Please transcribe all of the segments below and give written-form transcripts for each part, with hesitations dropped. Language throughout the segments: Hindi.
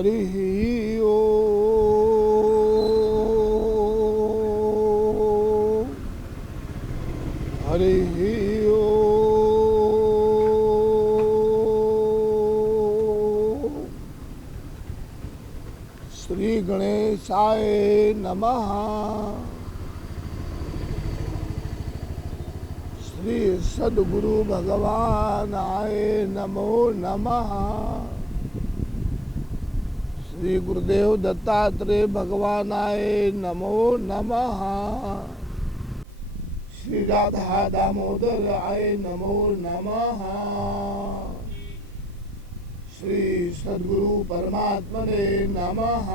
हरिः ओम् हरिः ओम् श्री गणेशाय नमः। श्री सद्गुरु भगवानाय नमो नमः। श्री गुरुदेव दत्तात्रेय भगवानाय नमो नमः। श्री राधा दामोदर आय नमो नमः। श्री सद्गुरु परमात्मने नमः।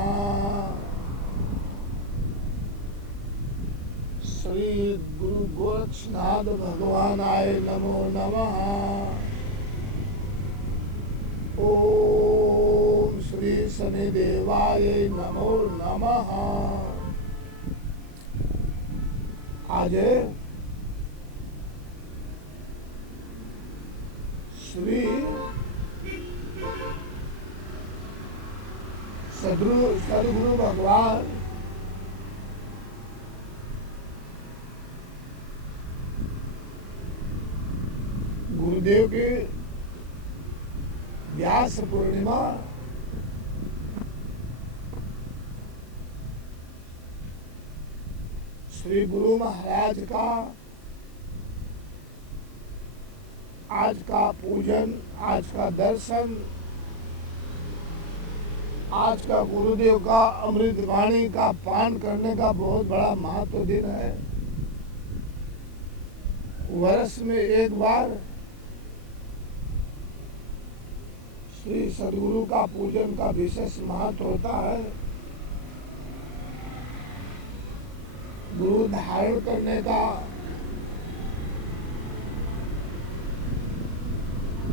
श्री गुरु गोरक्षनाथ भगवानाय नमो नमः। ओम श्री शनिदेवाय नमो नमः। आज श्री सद्गुरु भगवान गुरुदेव के व्यास पूर्णिमा श्री गुरु महाराज का आज का पूजन, आज का दर्शन, आज का गुरुदेव का अमृत वाणी का पान करने का बहुत बड़ा महत्व दिन है। वर्ष में एक बार श्री सद्गुरु का पूजन का विशेष महत्व होता है। गुरु धारण करने का,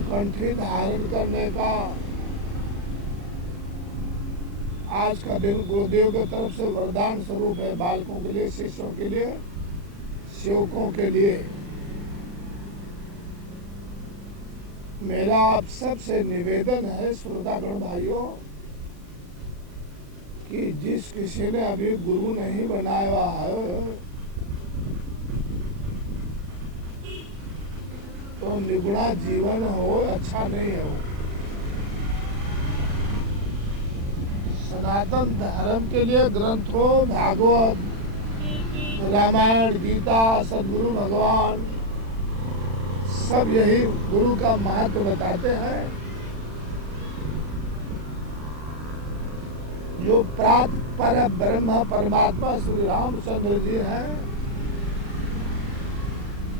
कंठी धारण करने का आज का दिन गुरुदेव की तरफ से वरदान स्वरूप है। बालकों के लिए, शिष्यों के लिए, सेवकों के लिए। मेरा आप सबसे निवेदन है श्रोतागण भाइयों कि जिस किसी ने अभी गुरु नहीं बनाया है तो निगुणा जीवन हो, अच्छा नहीं हो। सनातन धर्म के लिए ग्रंथों, भागवत, रामायण, गीता, सद्गुरु भगवान सब यही गुरु का महत्व बताते हैं। जो प्राप्त पर ब्रह्म परमात्मा श्री रामचंद्र जी हैं,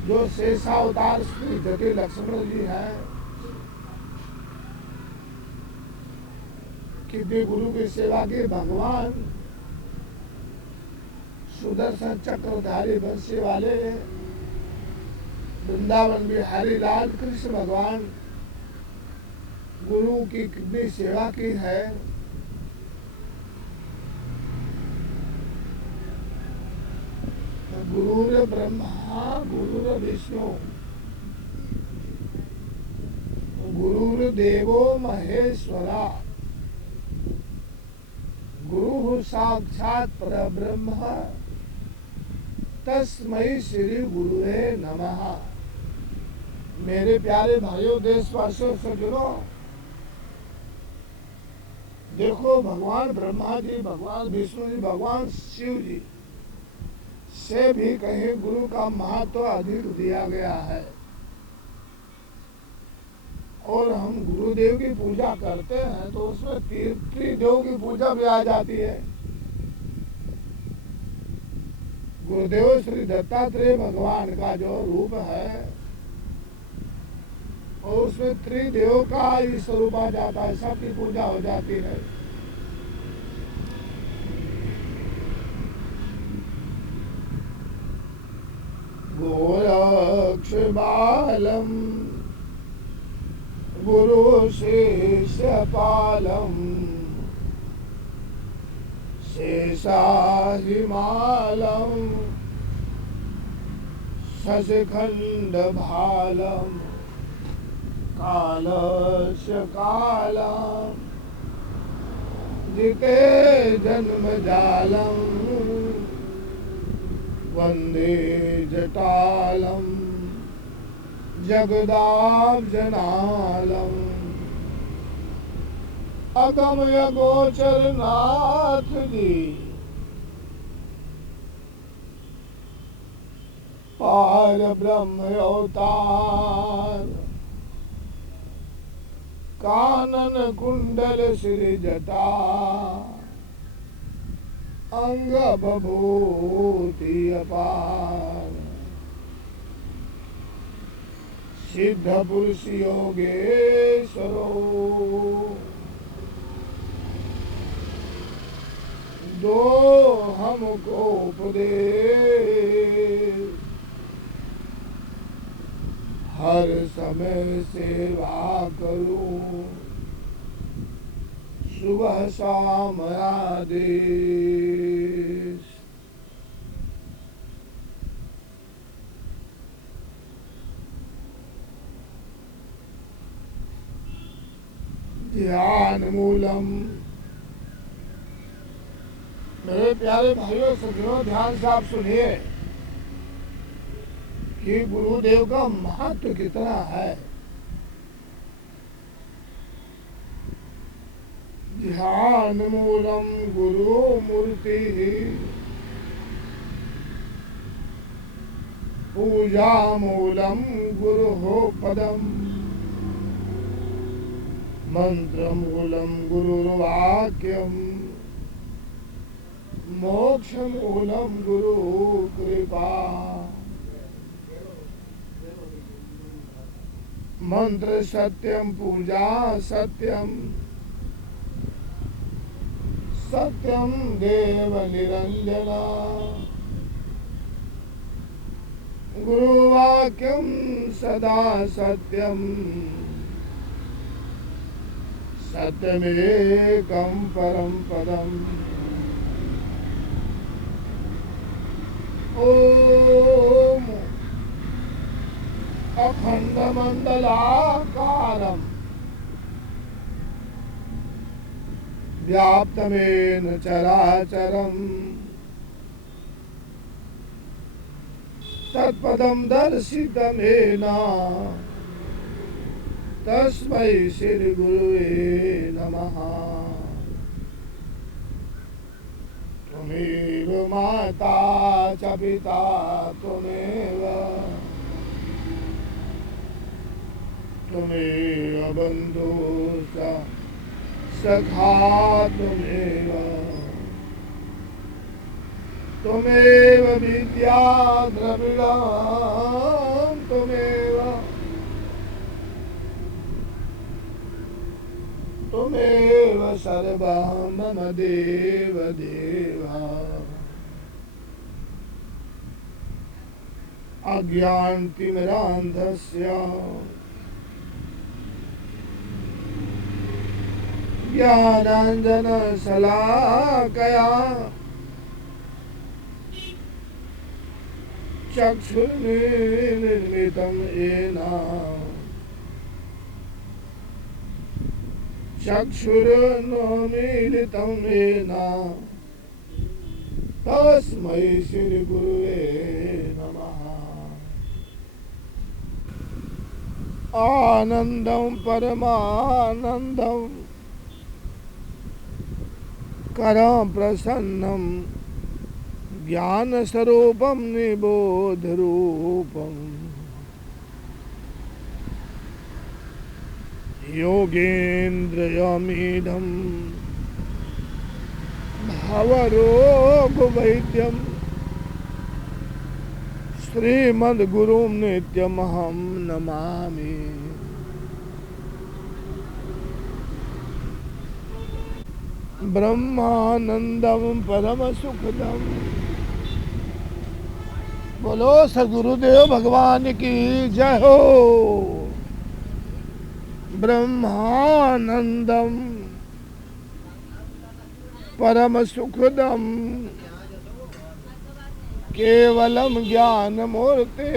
जो शेषावतार श्री जटिल लक्ष्मण जी हैं, कितने गुरु की सेवा की भगवान सुदर्शन चक्रधारी बंशी वाले वृंदावन बिहारी लाल कृष्ण भगवान गुरु की कितनी सेवा की है। गुरुर ब्रह्मा गुरुर विष्णु गुरुर देवो महेश्वरा गुरु साक्षात परब्रह्म तस्मै श्री गुरुवे नमः। मेरे प्यारे भाइयों, देशवासियों, सज्जनों, देखो भगवान ब्रह्मा जी, भगवान विष्णु जी, भगवान शिव जी से भी कहीं गुरु का महत्व अधिक दिया गया है। और हम गुरुदेव की पूजा करते हैं तो उसमें त्रिदेव की पूजा भी आ जाती है। गुरुदेव श्री दत्तात्रेय भगवान का जो रूप है और उसमें त्रिदेव का ही स्वरूप आ जाता है, सबकी पूजा हो जाती है। गोरक्ष बालम गुरु शिष्य पालम शेषाहिमालम शशिखंड भालम कालस्य कालम जिते जन्म जालम वंदे जटालम जगदाब्जनालम अगमय गोचर नाथ जी पार ब्रह्म अवतार कानन कुंडल श्री जटा अंग बभूति अपार सिद्ध पुरुष योगेश्वरो दो हमको उपदेश हर समय सेवा करूं सुबह शाम आदेश ध्यान मूलम। मेरे प्यारे भाइयों सज्जनों, ध्यान से आप सुनिए कि गुरुदेव का महत्व कितना है। ध्यान मूलम गुरु मूर्ति पूजा मूलम गुरु पदम मंत्र मूलम गुरुर्वाक्यम मोक्ष मूलम गुरु कृपा मंत्र सत्यम पूजा सत्यम सत्यम देव निरंजना गुरुवाक्यम सदा सत्यम सत्यमेकं परम पदम। ओम अखंडमंडलाकारं व्याप्तमेन चराचरं तत्पदं दर्शितमेन तस्मै श्री गुरुवे नमः। त्वमेव माता च पिता त्वमेव त्वमेव बन्धुश्च सखा त्वमेव त्वमेव विद्या द्रविणं त्वमेव त्वमेव सर्वं मम देव देवा। अज्ञानतिमिरान्धस्य ज्ञानाञ्जनशलाकया चक्षुर्निर्मितं येन चक्षुरुन्मीलितं येन तस्मै श्री गुरुवे नमः। आनन्दं परमानन्दं करं प्रसन्नं ज्ञानस्वरूपं निबोधरूपम् योगेन्द्रयमीदं भवरोगवैद्यं श्रीमद्गुरुं नित्यमहं नमामि। ब्रह्मानंदं परमसुखदं। बोलो सद्गुरुदेव भगवान की जय हो। ब्रह्मानंदं परमसुखदं केवलं ज्ञानमूर्ते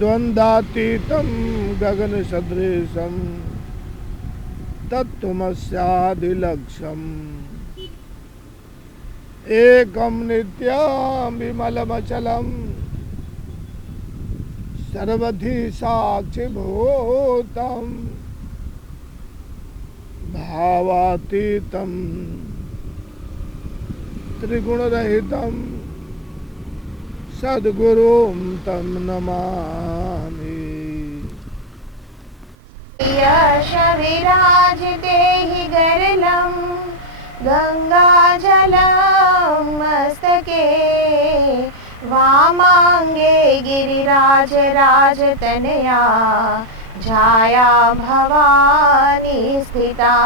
द्वंद्वातीतं गगन सदृशं तत्त्वमस्यादिलक्ष्यम् एकं नित्यं विमलमचलं सर्वधि साक्षिभूतं भावातीतं त्रिगुणरहितं सद्गुरुं तं नमामि। यश विराजते हि गरलं गंगाजलं मस्तके वामांगे गिरिराज राजतनया छाया भवानी स्थिता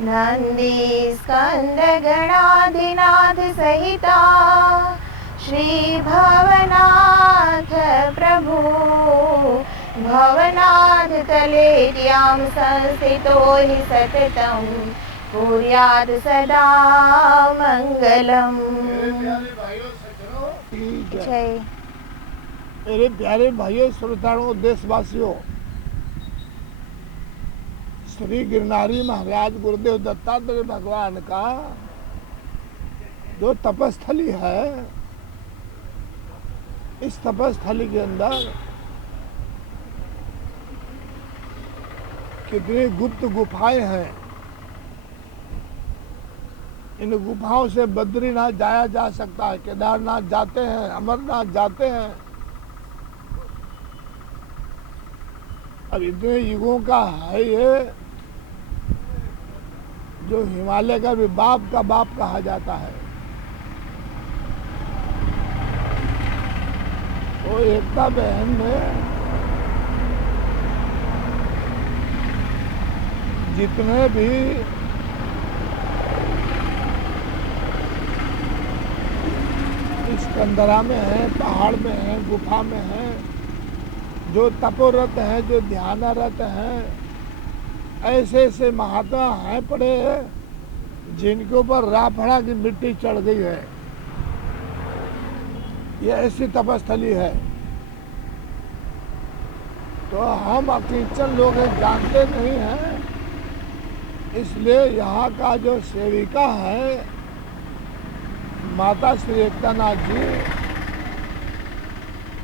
नंदी स्कंद गणाधिनाथ सहिता श्री भवनाथ प्रभु भवनाथ तलेट्यां संस्थितो हि सततं कुर्यात् सदा मंगलम। जय। मेरे प्यारे भाइयों श्रोताओं देशवासियों, श्री गिरनारी महाराज गुरुदेव दत्तात्रेय भगवान का जो तपस्थली है, इस तपस्थली के अंदर कितनी गुप्त गुफाएं हैं। इन गुफाओं से बद्रीनाथ जाया जा सकता है, केदारनाथ जाते हैं, अमरनाथ जाते हैं। अब इतने युगों का है ये, जो हिमालय का भी बाप का बाप कहा जाता है। वो एकता बहन ने जितने भी इस कंदरा में है, पहाड़ में है, गुफा में है, जो तपोरत है, जो ध्यानरत हैं, ऐसे ऐसे महात्मा हैं पड़े जिनके ऊपर राफड़ा की मिट्टी चढ़ गई है। ये ऐसी तपस्थली है। तो हम अकिंचन लोग जानते नहीं हैं, इसलिए यहाँ का जो सेविका है माता श्री एकतानाथ जी,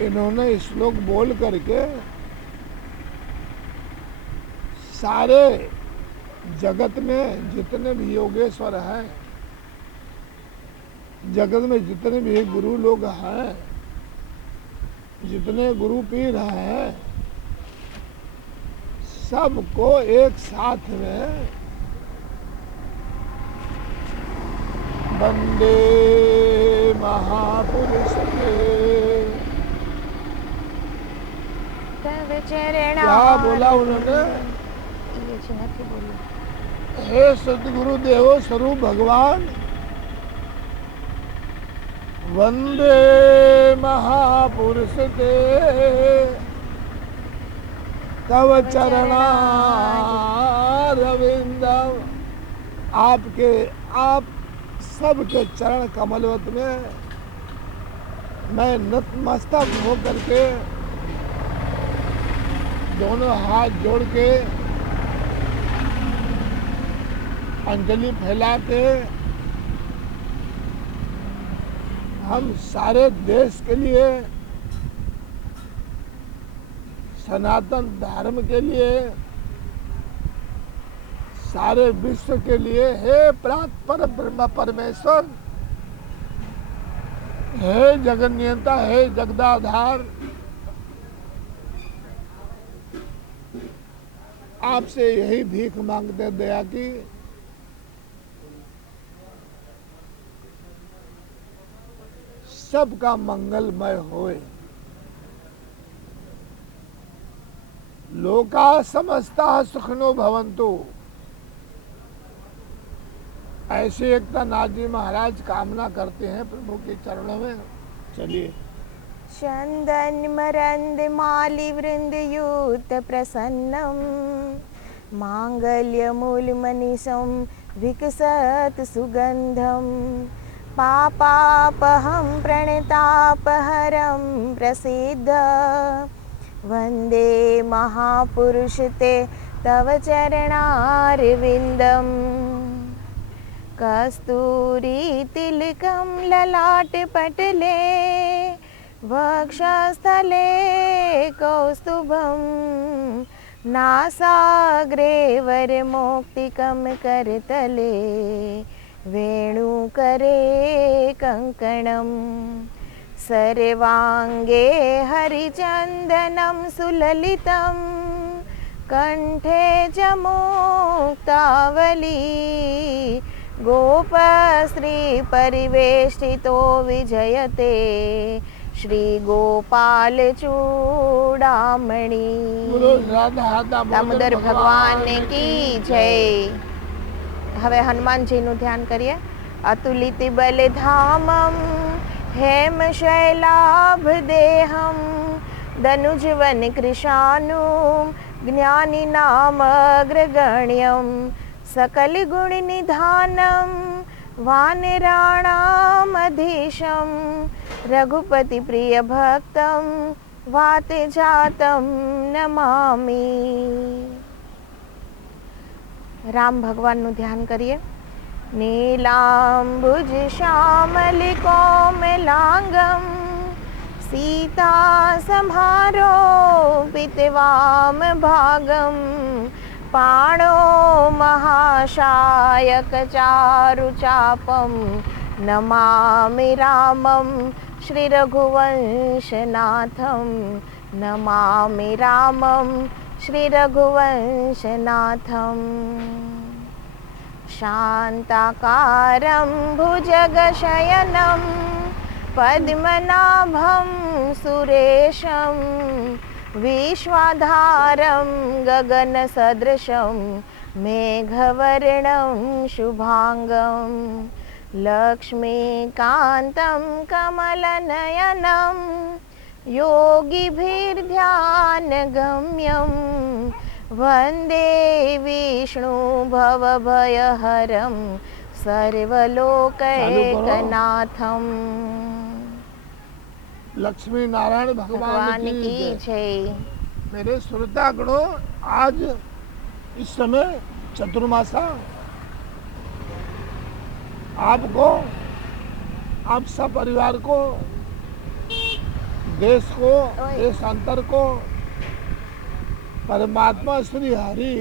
इन्होंने श्लोक बोल करके सारे जगत में जितने भी योगेश्वर हैं, जगत में जितने भी गुरु लोग हैं, जितने गुरु पीर हैं, सबको एक साथ में वंदे महापुरुष क्या बोला उन्होंने? हे सद्गुरु देवो स्वरूप भगवान, वंदे महापुरुष ते तव चरणारविंदम। आपके आप सबके चरण कमलवत में मैं नतमस्तक होकर के दोनों हाथ जोड़ के अंजलि फैला के हम सारे देश के लिए, सनातन धर्म के लिए, सारे विश्व के लिए, हे पर ब्रह्म परमेश्वर, हे जगन्नियंता, हे जगदाधार, आपसे यही भीख मांगते दया की सबका मंगलमय होए। लोका समस्ता सुखनो भवन्तु। ऐसे एकता नाथ जी महाराज कामना करते हैं प्रभु के चरणों में। चलिए। चंदन मरंद माली वृंद यूत प्रसन्नम मांगल्य मूल मनीषम विकसत सुगंधम पापापहं प्रणतापहरं प्रसीद वन्दे महापुरुष ते तव चरणारविन्दम् कस्तूरीतिलकं ललाटपटले वक्षस्थले कौस्तुभं नासाग्रे वरमौक्तिकं करतले वेणुकरे कङ्कणम् सर्वाङ्गे हरिचन्दनं सुललितं कण्ठे च मुक्तावली गोपश्रीपरिवेष्टितो विजयते श्रीगोपालचूडामणि दामोदर भगवान की जय। હવે હનુમાનજીનું ધ્યાન કરીએ। અતુલિત બલધામમ हेम शैलाभ देहम दनुजवन कृशानु ज्ञानी नाम अग्रगण्यम सकल गुण निधानम वानराणामधीशम रघुपति प्रिय भक्तम वात जातम नमामि। राम भगवानનું ध्यान કરીએ। नीलाम्बुज श्यामलिकोमलांगं सीता संहारोपितवाम भागं पाणो महाशायक चारुचापं नमामि रामं श्री रघुवंशनाथं नमामि रामं श्री रघुवंशनाथं। शान्ताकारं भुजगशयनं पद्मनाभं सुरेशं विश्वाधारं गगनसदृशं मेघवर्णं शुभांगं लक्ष्मीकान्तं कमलनयनं योगिभिर्ध्यानगम्यं वन्दे विष्णु भवभयहरं सर्वलोकैकनाथं। लक्ष्मी नारायण भगवान की जय। मेरे श्रोतागणों, आज इस समय चतुर्मासा आपको, आप सब परिवार को, देश को, देशांतर को परमात्मा श्री हरि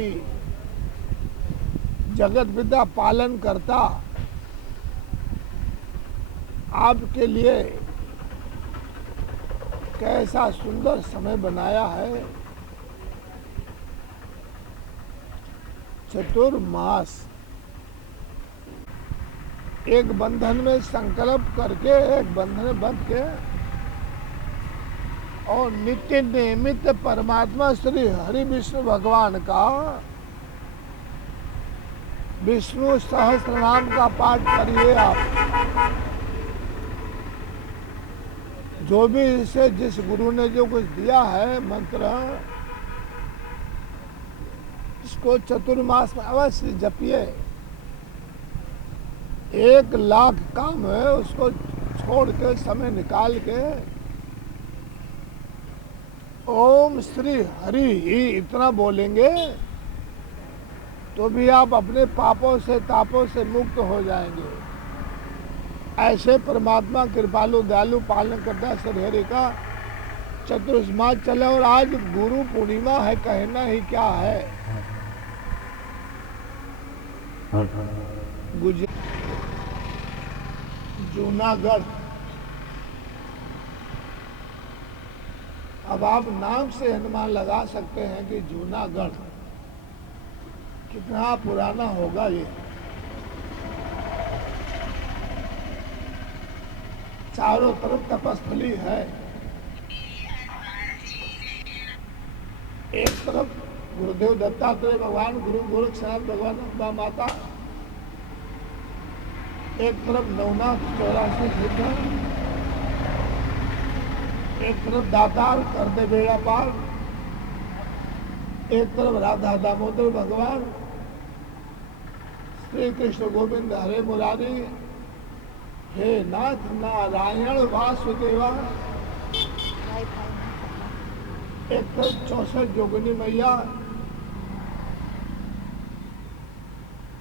जगत विद्या पालन करता आपके लिए कैसा सुंदर समय बनाया है। चतुर्मास एक बंधन में संकल्प करके, एक बंधन में बंध के और नित्य नियमित परमात्मा श्री हरि विष्णु भगवान का विष्णु सहस्त्र नाम का पाठ करिए। आप जो भी इसे, जिस गुरु ने जो कुछ दिया है मंत्र, इसको चतुर्मास में अवश्य जपिए। 1,00,000 काम है, उसको छोड़ के समय निकाल के ओम श्री हरि ही इतना बोलेंगे तो भी आप अपने पापों से, तापों से मुक्त हो जाएंगे। ऐसे परमात्मा कृपालु दयालु पालन करता श्री हरि का चतुर्मास चले। और आज गुरु पूर्णिमा है, कहना ही क्या है। जूनागढ़, अब आप नाम से अनुमान लगा सकते हैं कि जूनागढ़ कितना पुराना होगा। ये चारों तरफ तपस्थली है। एक तरफ गुरुदेव दत्तात्रेय भगवान, गुरु गोरक्षनाथ भगवान, अम्बा माता, एक तरफ नवनाथ 84 सिद्ध, एक तरफ दातार कर दे बेड़ा पार, एक तरफ राधा दामोदर भगवान, श्री कृष्ण गोविंद हरे मुरारी, हे नाथ नारायण वासुदेवा। एक तरफ 64 जोगिनी मैया,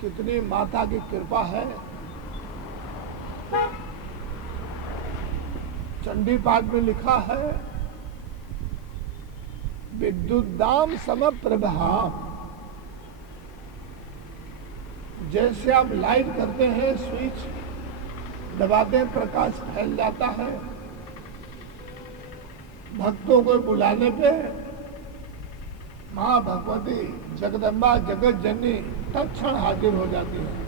कितनी माता की कृपा है। चंडी पाठ में लिखा है, विद्युत दाम सम प्रभा। जैसे आप लाइट करते हैं, स्विच दबाते हैं, प्रकाश फैल जाता है। भक्तों को बुलाने पे माँ भगवती जगदम्बा जगत जननी तत्क्षण हाजिर हो जाती है।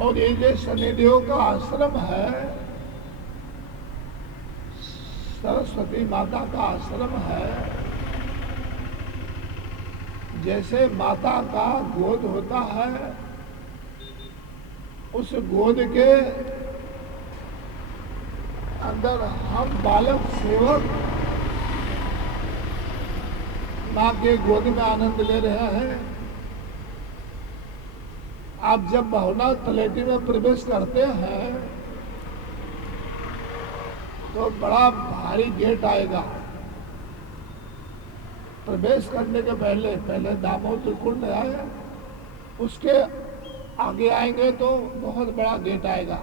और ये जो शनिदेव का आश्रम है, सरस्वती माता का आश्रम है, जैसे माता का गोद होता है, उस गोद के अंदर हम बालक सेवक माँ के गोद में आनंद ले रहे हैं। आप जब भावना तलेटी में प्रवेश करते हैं तो बड़ा भारी गेट आएगा। प्रवेश करने के पहले दामोदर कुंड है, उसके आगे आएंगे तो बहुत बड़ा गेट आएगा।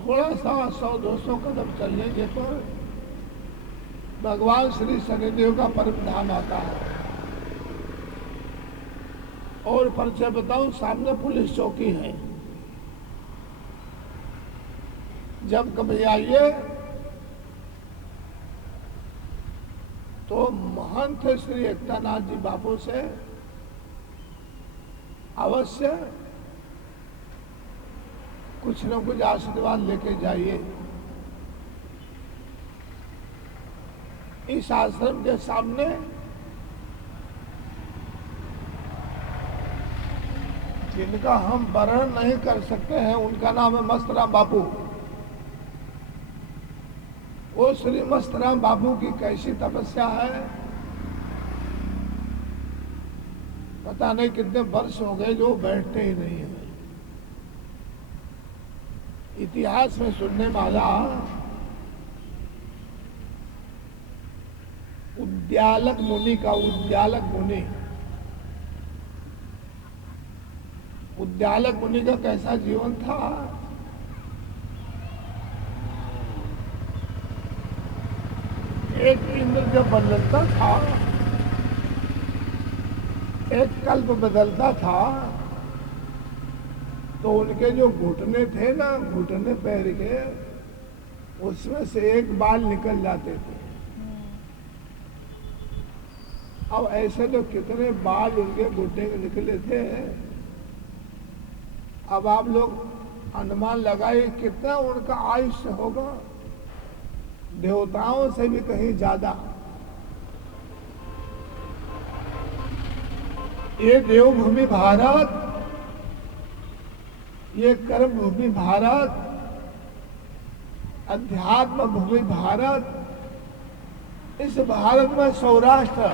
थोड़ा सा 100-200 कदम चलने पर भगवान श्री शनिदेव का परम धाम आता है। और परिचय बताऊं, सामने पुलिस चौकी है। जब कभी आइए तो महंत श्री एकतानाथ जी बापू से अवश्य कुछ न कुछ आशीर्वाद लेके जाइए। इस आश्रम के सामने जिनका हम वर्णन नहीं कर सकते हैं, उनका नाम है मस्तराम बापू। वो श्री मस्तराम बापू की कैसी तपस्या है, पता नहीं कितने वर्ष हो गए जो बैठते ही नहीं है। इतिहास में सुनने वाला उद्यालक मुनि का, उद्यालक मुनि, उद्यालक मुनि का कैसा जीवन था। एक इंद्र जब बदलता था, एक कल्प बदलता था, तो उनके जो घुटने थे ना, घुटने पैर के, उसमें से एक बाल निकल जाते थे। अब ऐसे तो कितने बाल उनके घुटने के निकले थे। अब आप लोग अनुमान लगाइए कितना उनका आयुष्य होगा, देवताओं से भी कहीं ज्यादा। ये देवभूमि भारत, ये कर्म भूमि भारत, अध्यात्म भूमि भारत, इस भारत में सौराष्ट्र,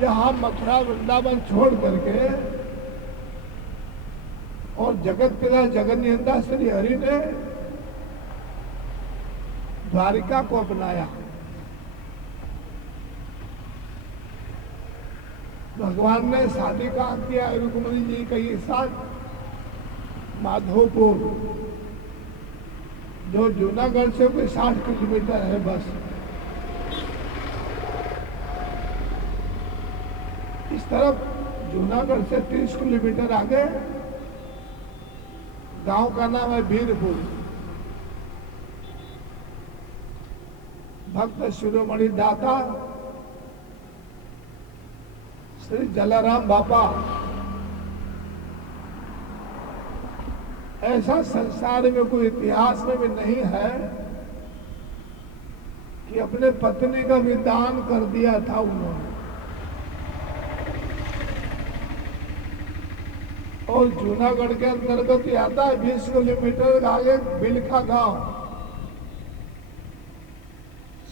जहां मथुरा वृंदावन छोड़ करके और जगत पिता जगन्नाथ श्री हरि ने द्वारिका को अपनाया। भगवान ने शादी का किया रुक्मिणी जी के साथ माधोपुर, जो जूनागढ़ से कोई 60 किलोमीटर है बस। इस तरफ जूनागढ़ से 30 किलोमीटर आगे गांव का नाम है वीरपुर। भक्त शिरोमणि दाता श्री जलाराम बापा, ऐसा संसार में कोई इतिहास में भी नहीं है कि अपने पत्नी का भी दान कर दिया था उन्होंने। और जूनागढ़ के अंतर्गत आता है 20 किलोमीटर आगे बिलखा गांव,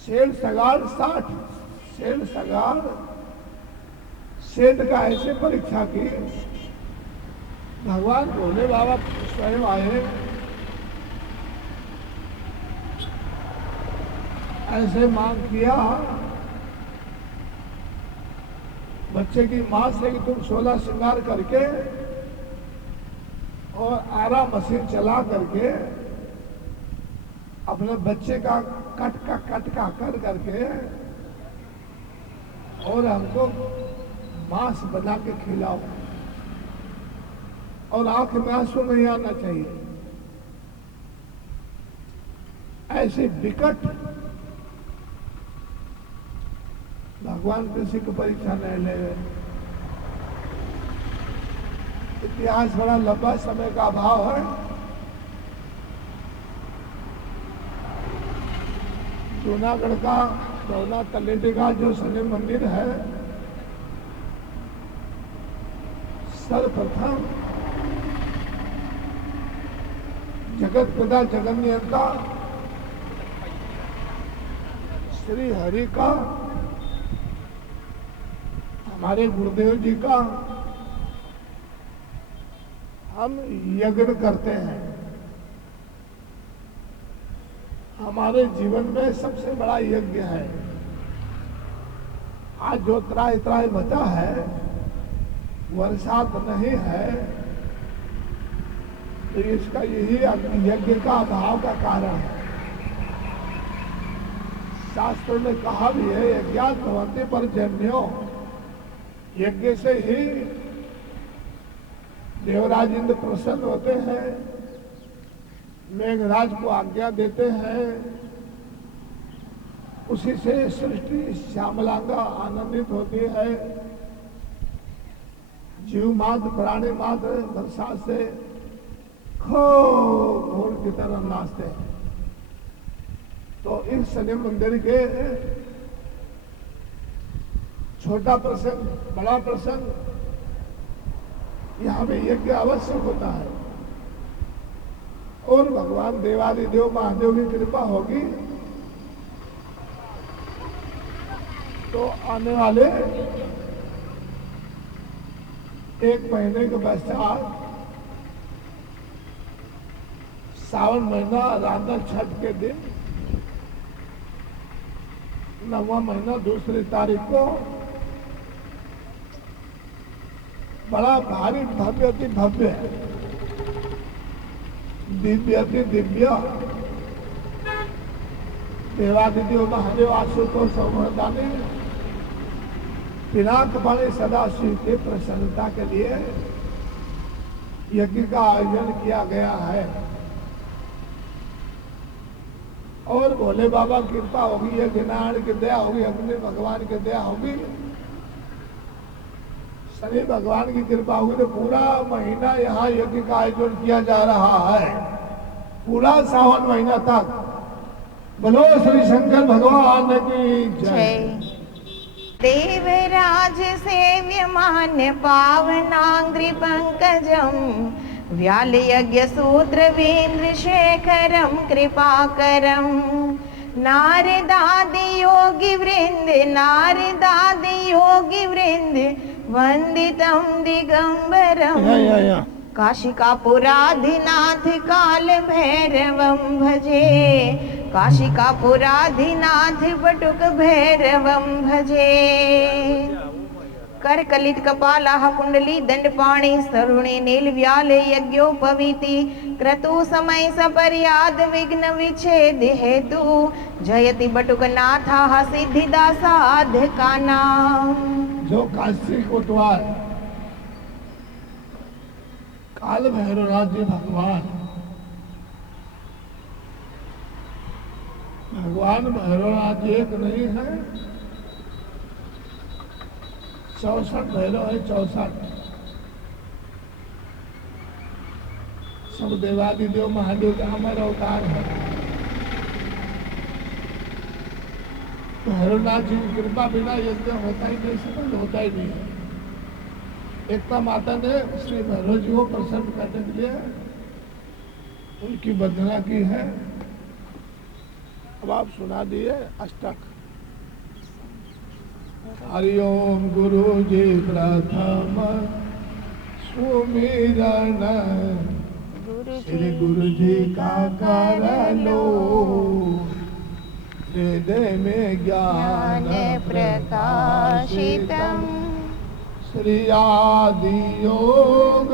शेर सगाड़ 60, शेर सगाड़ सेठ का ऐसे परीक्षा की भगवान भोले बाबा स्वयं आए, ऐसे मांग किया बच्चे की मां से कि तुम 16 श्रृंगार करके और आरा मशीन चला करके अपने बच्चे का कट कर करके और हमको मांस बना के खिलाओ, और आंख में आंसू नहीं आना चाहिए। ऐसे विकट भगवान किसी को परीक्षा नहीं ले रहे। इतिहास बड़ा लंबा समय का अभाव है। जूनागढ़ का दौला तलेटी का जो शनि मंदिर है, सर्वप्रथम जगत पिता जगत नियंता श्री हरि का, हमारे गुरुदेव जी का हम यज्ञ करते हैं। हमारे जीवन में सबसे बड़ा यज्ञ है। आज जो त्राय त्राय बचा है, वर्षात नहीं है, तो इसका यही यज्ञ का अभाव का कारण है। शास्त्र में कहा भी है, यज्ञात भवन्ति पर्जन्यो, यज्ञ से ही देवराज इंद्र प्रसन्न होते हैं, मेघराज को आज्ञा देते हैं, उसी से सृष्टि श्यामलांगा आनंदित होती है, जीव मात्र प्राणी मात्र वर्षा से घोर की तरह नाचते हैं। तो इस शनि मंदिर के छोटा प्रसंग बड़ा प्रसंग, यहाँ में यज्ञ अवश्य होता है। और भगवान देवादिदेव महादेव की कृपा होगी तो आने वाले 1 महीने के पश्चात सावन महीना राधा छठ के दिन 9वां महीना 2 तारीख को बड़ा भारी भव्य अति भव्य दिव्य अति दिव्य देवादिदेव महादेव आशुतोष सौमदानी पिनाक पाणी सदाशिव के प्रसन्नता के लिए यज्ञ का आयोजन किया गया है। और भोले बाबा की कृपा होगी, यज्ञ नारायण की दया होगी, अग्नि भगवान की दया होगी, शनि भगवान की कृपा होगी तो पूरा महीना यहाँ यज्ञ का आयोजन किया जा रहा है, पूरा सावन महीना तक। बोलो श्री शंकर भगवान की जय। देवराज सेव्य मान्य पावनांग्रि पंकजम व्याल यज्ञ सूत्र वेन्द्र शेखरम कृपाकरम नारदादि योगी वृंद नारदादि योगी वृंद वंदितम दिगंबरम काशिकापुराधिनाथ काल भैरवं भजे काशिकापुराधिनाथ बटुक भैरवं भजे करकलित कपालाः कुंडली दंडपाणि सरुणे नीलव्याले यज्ञोपवीति क्रतु समय सपर्याद विघ्न विच्छेद हेतु जयति बटुकनाथः सिद्धिदासाधका नाम। जो काशी कोतवाल काल भैरवनाथ जी भगवान भैरवनाथ जी एक नहीं है, 64 भैरव है, 64 सब देवादिदेव महादेव का हमारा अवतार है। भैरवनाथ जी की कृपा बिना यज्ञ होता ही नहीं, सफल होता ही नहीं है। एकता माता ने श्री भैरव जी को प्रसन्न करने के लिए उनकी वंदना की है। अब आप सुना दिए अष्टक। हरि ओम गुरु जी प्रथम सुमिरन सुमिरन श्री गुरु जी का कर लो, हृदय में ज्ञान प्रकाशितम् श्री आदि योग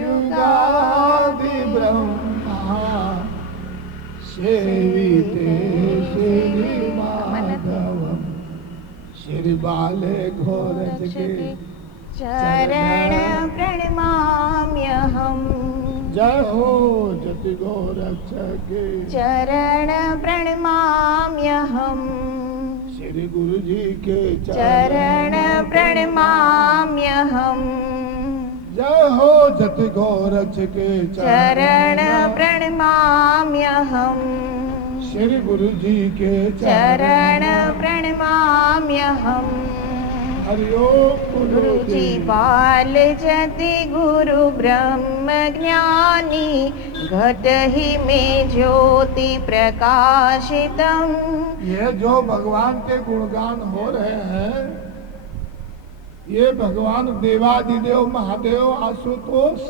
युगादि ब्रह्मा सेविते श्री माधवम श्री बाले घोरज के चरण प्रणमाम्यहम्। जय हो जति गोरक्षक चरण प्रणमाम्यहम्। श्री गुरु जी के चरण प्रणमाम्यहम्। जय हो जति गोरक्षक के चरण प्रणमाम्यहम्। श्री गुरु जी के चरण प्रणमाम्यहम्। हरिओम गुरु जी बाल जति गुरु ब्रह्म ज्ञानी घट ही में ज्योति प्रकाशितम। ये जो भगवान के गुणगान हो रहे हैं, ये भगवान देवादिदेव महादेव आशुतोष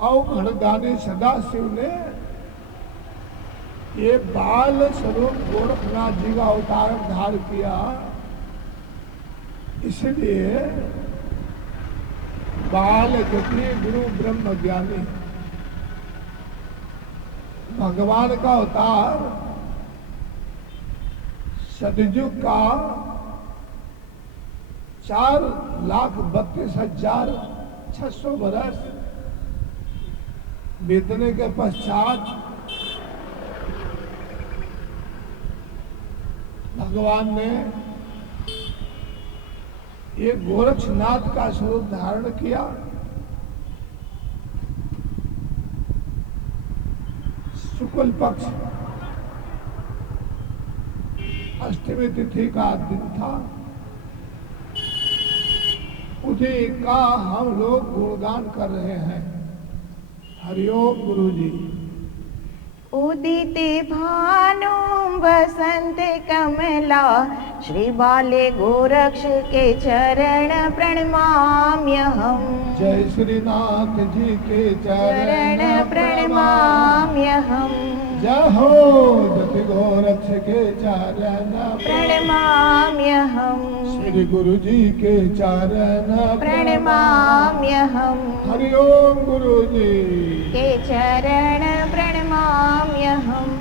और घड़दानी सदाशिव ने ये बाल स्वरूप गोरखनाथ जी का अवतार धारण किया। इसलिए बाल जति गुरु ब्रह्म ज्ञानी भगवान का अवतार सतयुग का 4,32,600 वर्ष बीतने के पश्चात भगवान ने ये गोरक्षनाथ का स्वरूप धारण किया। शुक्ल पक्ष अष्टमी तिथि का दिन था। उसी का हम लोग गुणगान कर रहे हैं। हरिओम गुरु जी। उदित भानु बसंत कमला श्री बाले गोरक्ष के चरण प्रणमाम्यहम्। जय श्रीनाथ जी के चरण प्रणमाम्यहम्। जय हो जति गोरक्ष के चरण प्रणमाम्यहम्। श्री गुरु जी के चरण प्रणमाम्यहम्। हरिओम गुरु जी के चरण प्रणमाम्यहम्।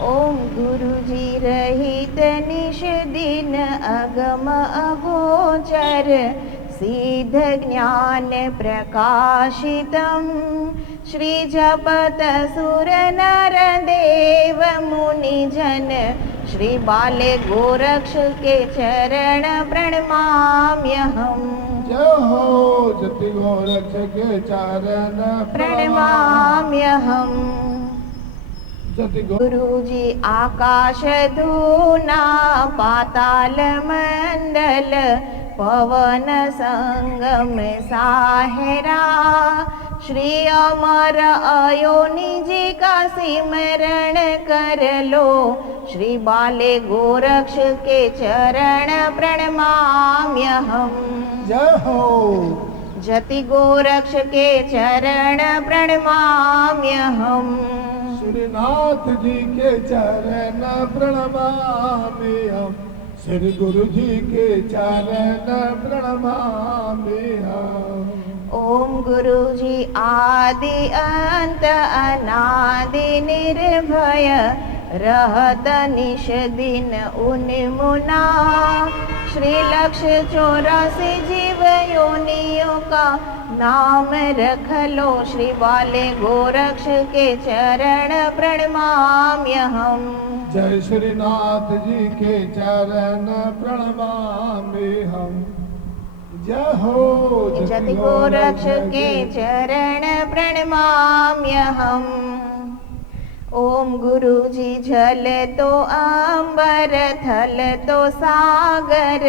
ओम गुरु जी रहित निश दिन अगम अगोचर सिद्ध ज्ञान प्रकाशितम्। श्री जपत सुर नर देव मुनि जन श्री बाले गोरक्ष के चरण प्रणमाम्यहम्। जय हो जति गोरक्ष के चरण प्रणमाम्यहम्। गुरु जी आकाश धूना पाताल मंडल पवन संगम साहेरा श्री अमर अयोनि जी का सिमरण कर लो। श्री बाले गोरक्ष के चरण प्रणमाम्यहम्। जय हो जति गोरक्ष के चरण प्रणमाम्यहम्। श्रीनाथ जी के चरण प्रणमामि हम। श्री गुरु जी के चरण प्रणमामि हम। ओम गुरु जी आदि अंत अनादि निर्भय रहत निश दिन उन्मुना श्री लक्ष्य 84 जीव योनियों का नाम रख लो। श्री बाले गोरक्ष के चरण प्रणमाम्यहम्। जय श्रीनाथ जी के चरण प्रणमामि हम। जय हो जति गोरक्ष के चरण प्रणमाम्यहम्। ओम गुरु जी जल तो अंबर थल तो सागर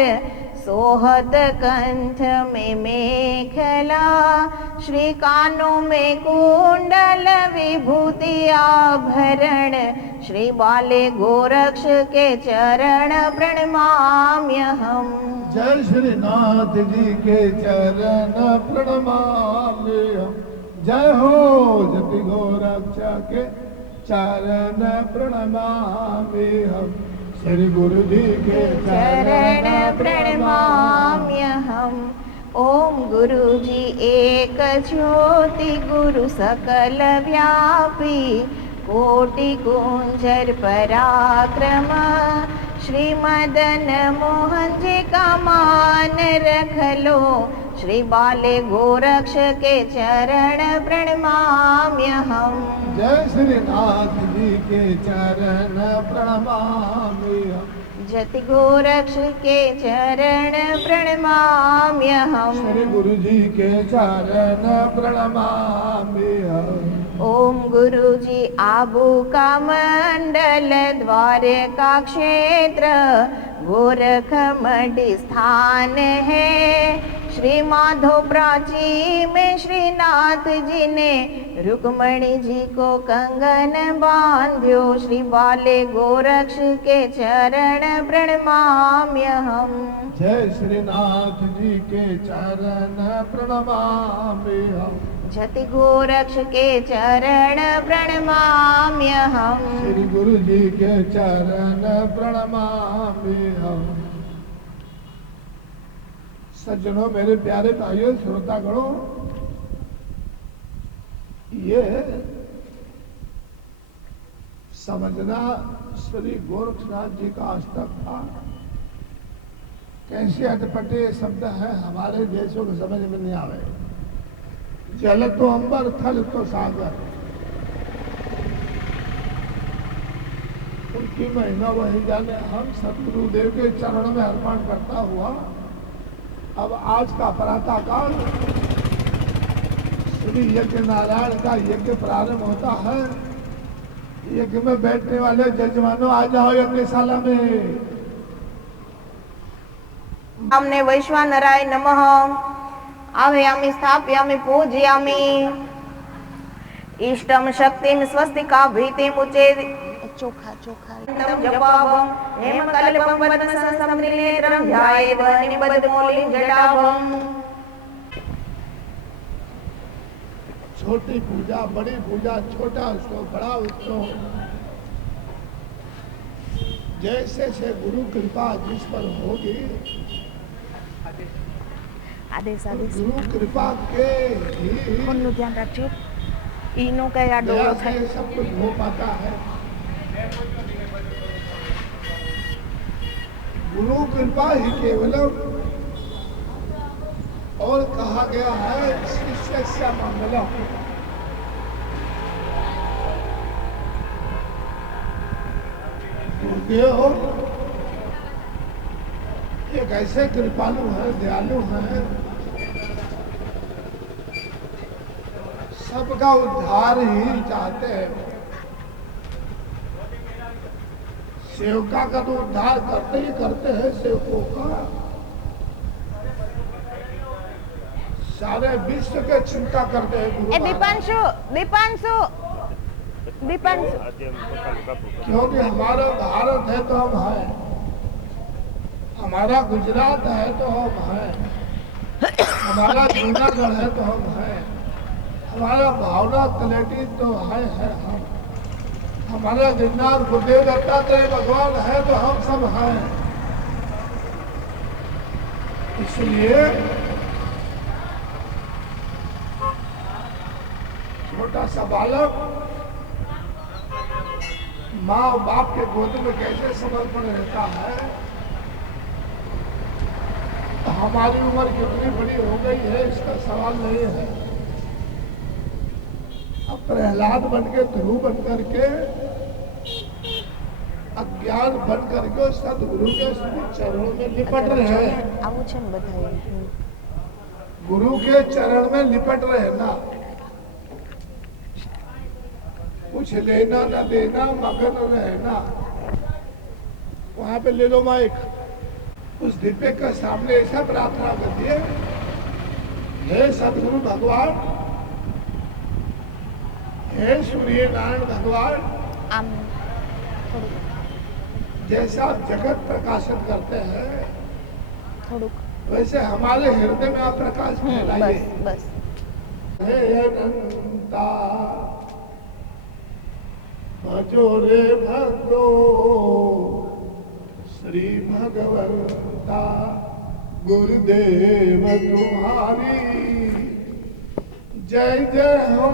सोहत कंठ में मेखला श्री कानों में कुंडल विभूति आभरण श्री बाले गोरक्ष के चरण प्रणमाम्यहम्। जय श्री नाथ जी के चरण प्रणमाम्यहम्। जय हो जति गोरक्ष के चरण प्रणमाम्यहम्। श्री गुरु जी के चरण प्रणमाम्यहम्। ओम गुरु जी एक ज्योति गुरु सकल व्यापी कोटि कुंजर पराक्रम श्री मदन मोहन जी का मान रख लो श्री बाले गोरक्ष के चरण प्रणमाम्यहम्। जय श्री नाथ जी के चरण प्रणमाम्यहम्। जति गोरक्ष के चरण प्रणमाम्यहम्। श्री गुरु जी के चरण प्रणमाम्यहम्। ओम गुरु जी आबू का मंडल द्वारका क्षेत्र गोरख मढ़ी स्थान है। श्री माधो प्राची में श्रीनाथ जी ने रुक्मणी जी को कंगन बांध्यो श्री बाले गोरक्ष के चरण प्रणमाम्यहम्। जय श्रीनाथ जी के चरण प्रणमाम्यहम्। जति गोरक्ष के चरण प्रणमाम्यहम्। श्री गुरु जी के चरण प्रणमाम्यहम्। सज्जनों, मेरे प्यारे भाइयों, श्रोतागणों, ये समझना श्री गोरक्षनाथ जी का अष्टक था। कैसे अटपटे शब्द है, हमारे देशों को समझ में नहीं आवे। जल तो अंबर, थल तो सागर, उनकी महिमा वही जाने। हम सतगुरुदेव के चरण में अर्पण करता हुआ अब आज का प्रातः काल श्री यज्ञ नारायण का यज्ञ प्रारंभ होता है। यज्ञ में बैठने वाले जजमानों आ जाओ यज्ञशाला में। हमने वैश्वानराय नमः आव्यामि स्थापयामि पूजयामि इष्टम शक्तिम स्वस्तिका भीतिम उचे चोखा जपावम हेम कल्पम वदनसं समनिलेत्रं ध्यायेव निबद्धमौलिं जटाभम्। छोटी पूजा, बड़ी पूजा, छोटा उत्सव, बड़ा उत्सव, जैसे से गुरु कृपा जिस पर होगी, आदेश गुरु कृपा के ही ध्यान रखिए। इनो का या डोरो से सब कुछ हो पाता है। गुरु कृपा ही केवलम, और कहा गया है शिष्य मंगलम। गुरुदेव एक ऐसे कृपालु है, दयालु है, सबका उद्धार ही चाहते हैं। सेवका का तो उद्धार करते ही करते हैं, सेवकों का सारे विश्व के चिंता करते हैं गुरु महाराज। दीपांशु क्योंकि हमारा भारत है तो हम हैं, हमारा गुजरात है तो हम हैं, हमारा जूनागढ़ है तो हम हैं, हमारा भावना तलेटी तो है हम, हमारा गिरनार गुरुदेव दत्तात्रेय भगवान है तो हम सब हैं। इसलिए छोटा सा बालक माँ और बाप के गोद में कैसे समर्पण रहता है। हमारी उम्र कितनी बड़ी हो गई है इसका सवाल नहीं है। अब प्रहलाद बन के, ध्रुव बन करके, अज्ञान बन करके सदगुरु के चरणों में लिपट रहे हैं। गुरु के चरण में लिपट रहे ना, कुछ लेना न देना, मगन रहना। वहां पे ले लो माइक, उस दीपे के सामने ऐसा प्रार्थना कर दिए, हे सदगुरु भगवान, हे सूर्य नारायण भगवान, जैसे आप जगत प्रकाशित करते हैं થોડુંક वैसे हमारे हृदय में आप प्रकाश फैलाइए। બસ બસ हे अनंता भजो रे भक्तो श्री भगवंता गुरुदेव तुम्हारी जय जय हो।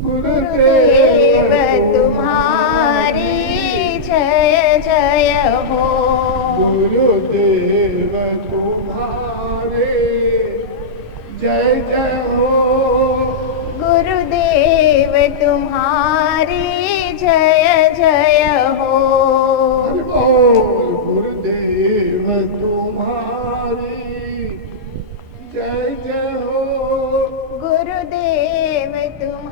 गुरुदेव गुरुदेव तुम्हारी जय जय हो। गुरुदेव तुम्हारे जय जय हो। गुरुदेव तुम्हारी जय जय हो। हरि बोल। गुरुदेव तुम्हारी जय जय हो। गुरुदेव तुम्हारी